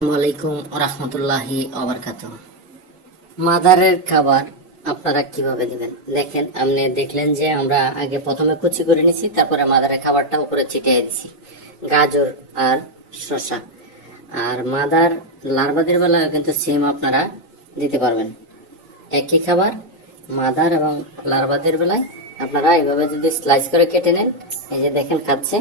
আসসালামাইকুম রহমতুল্লাহি ওবারকাতুহ। মাদারের খাবার আপনারা কিভাবে দিবেন দেখেন। আপনি দেখলেন যে আমরা আগে প্রথমে কুচি করে নিছি, তারপরে মাদারের খাবারটা উপরে ছিটিয়ে দিছি, গাজর আর শসা। আর মাদার লার্ভাদের বেলায় কিন্তু সেম আপনারা দিতে পারবেন, একই খাবার মাদার এবং লার্ভাদের বেলায় আপনারা এইভাবে যদি স্লাইস করে কেটে নেন, এই যে দেখেন খাচ্ছে,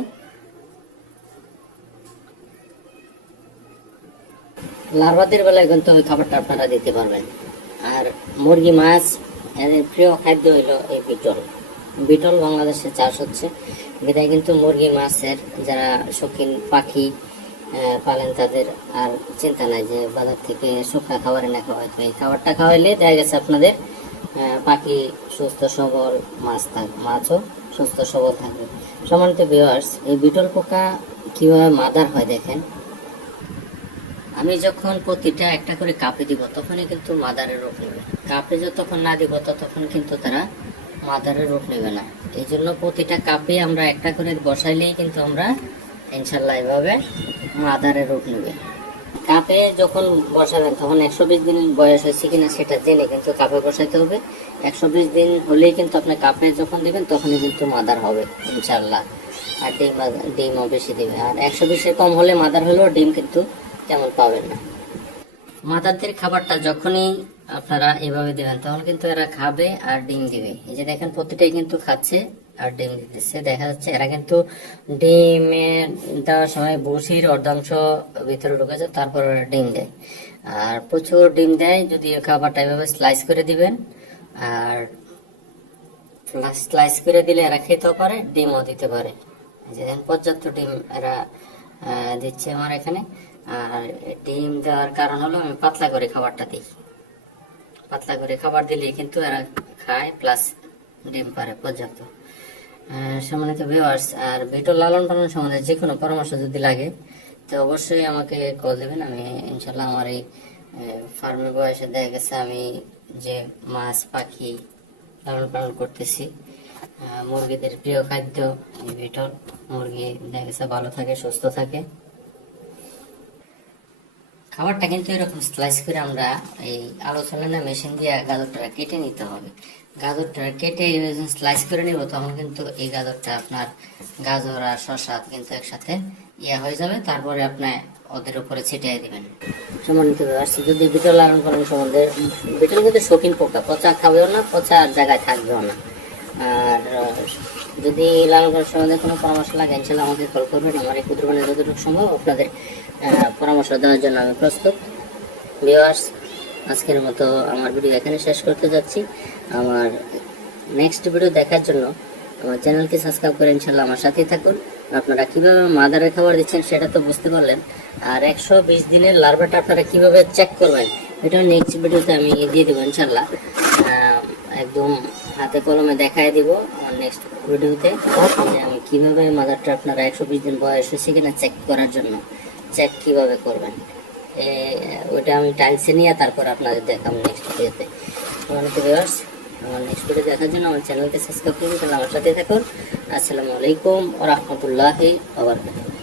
লার্ভাদের বেলায় কিন্তু ওই খাবারটা আপনারা দিতে পারবেন। আর মুরগি মাছ এদের প্রিয় খাদ্য হইলো এই বিটল। বিটল বাংলাদেশে চাষ হচ্ছে, এটাই কিন্তু মুরগি মাছের যারা শৌখিন পাখি পালেন তাদের আর চিন্তা নাই যে বাজার থেকে শুকনা খাবার এনে খাওয়াইতে। এই খাবারটা খাওয়াইলে দেখা গেছে আপনাদের পাখি সুস্থ সবল, মাছও সুস্থ সবল থাকবে। সম্মানিত ভিউয়ার্স, এই বিটল পোকা কিভাবে মাদার হয় দেখেন। আমি যখন প্রতিটা একটা করে কাপে দিব তখনই কিন্তু মাদারের রূপ নেবে। কাপে যতক্ষণ না দিব ততক্ষণ কিন্তু তারা মাদারের রূপ নেবে না। এই জন্য প্রতিটা কাপে আমরা একটা করে বসাইলেই কিন্তু আমরা ইনশাল্লাহ এভাবে মাদারের রূপ নেবে। কাপে যখন বসাবেন তখন 120 দিন বয়স হয়েছে কিনা সেটা জেনে কিন্তু কাপে বসাইতে হবে। 120 দিন হলেই কিন্তু আপনি কাপে যখন দিবেন তখনই কিন্তু মাদার হবে ইনশাল্লাহ। আর ডিমও বেশি দিবে। আর 120-এর কম হলে মাদার হলেও ডিম কিন্তু তেমন পাবেন না। মাদারদের খাবারটা যখনই আপনারা এভাবে দেবেন তখন কিন্তু এরা খাবে আর ডিম দিবে। এই যে দেখেন প্রতিটাই কিন্তু খাচ্ছে আর ডিম দিতেছে। দেখা যাচ্ছে এরা কিন্তু ডিমের দেওয়ার সময় বসির অর্ধাংশ ভিতরে ঢুকে যায়, তারপর ডিম দেয়। আর প্রচুর ডিম দেয় যদি খাবারটা এভাবে স্লাইস করে দিবেন। আর স্লাইস করে দিলে এরা খেতেও পারে, ডিমও দিতে পারে। এই যে দেখেন পর্যাপ্ত ডিম এরা দিচ্ছে আমার এখানে। আর ডিম দেওয়ার কারণ হলো আমি পাতলা করে খাবারটা দিই। পাতলা করে খাবার দিলে কিন্তু এরা খায় প্লাস ডিম পারে পর্যাপ্ত। সম্মানিত ভিউয়ার্স, আর বিটল লালন পালন সম্বন্ধে যে কোনো পরামর্শ যদি লাগে তো অবশ্যই আমাকে কল দেবেন। আমি ইনশাল্লাহ আমার এই ফার্মের বয়সে দেখা গেছে আমি যে মাছ পাখি লালন পালন করতেছি, মুরগিদের প্রিয় খাদ্য বিটল। মুরগি দেখা গেছে ভালো থাকে, সুস্থ থাকে। খাবারটা কিন্তু এরকম স্লাইস করে আমরা এই আলোচনা মেশিন দিয়ে গাজরটা কেটে নিতে হবে। গাজরটা কেটে স্লাইস করে নিব তখন কিন্তু এই গাজরটা আপনার গাজর আর শসা কিন্তু একসাথে হয়ে যাবে। তারপরে আপনি ওদের উপরে ছিটিয়ে দিবেন। সম্মানিত আসছে যদি বিটল লালন পালন সম্বন্ধে, বিটল কিন্তু শৌখিন পোকা, পচা খাবেও না, পচা জায়গায় থাকবেও না। আর যদি লালন পালন সম্বন্ধে কোনো পরামর্শ লাগে ইনশাল্লাহ আমাকে কল করবেন। আমার এই ক্ষুদ্র যতটুকু সম্ভব আপনাদের পরামর্শ দেওয়ার জন্য আমি প্রস্তুত। ভিউয়ার্স, আজকের মতো আমার ভিডিও এখানে শেষ করতে যাচ্ছি। আমার নেক্সট ভিডিও দেখার জন্য আমার চ্যানেলকে সাবস্ক্রাইব করে ইনশাল্লাহ আমার সাথেই থাকুন। আপনারা কিভাবে মাদারের খাবার দিচ্ছেন সেটা তো বুঝতে পারলেন। আর 120 দিনের লার্ভাটা আপনারা কিভাবে চেক করবেন এটা নেক্সট ভিডিওতে আমি দিয়ে দেবো ইনশাল্লাহ। একদম হাতে কলমে দেখায় দিব আমার নেক্সট ভিডিওতে যে আমি কিভাবে মাদারটা আপনারা 120 দিন বয়স হয়েছে কিনা চেক করার জন্য চেক কিভাবে করবেন ওইটা আমি টাইলসে নিয়ে তারপর আপনাদের দেখাবো নেক্সট ভিডিওতে। সম্মানিত ভিউয়ার্স, আমার নেক্সট ভিডিও দেখার জন্য আমার চ্যানেলকে সাবস্ক্রাইব করুন, তাহলে আমার সাথে থাকুন। আসসালামু আলাইকুম ওয়া রাহমাতুল্লাহি ওয়া বারাকাতুহু।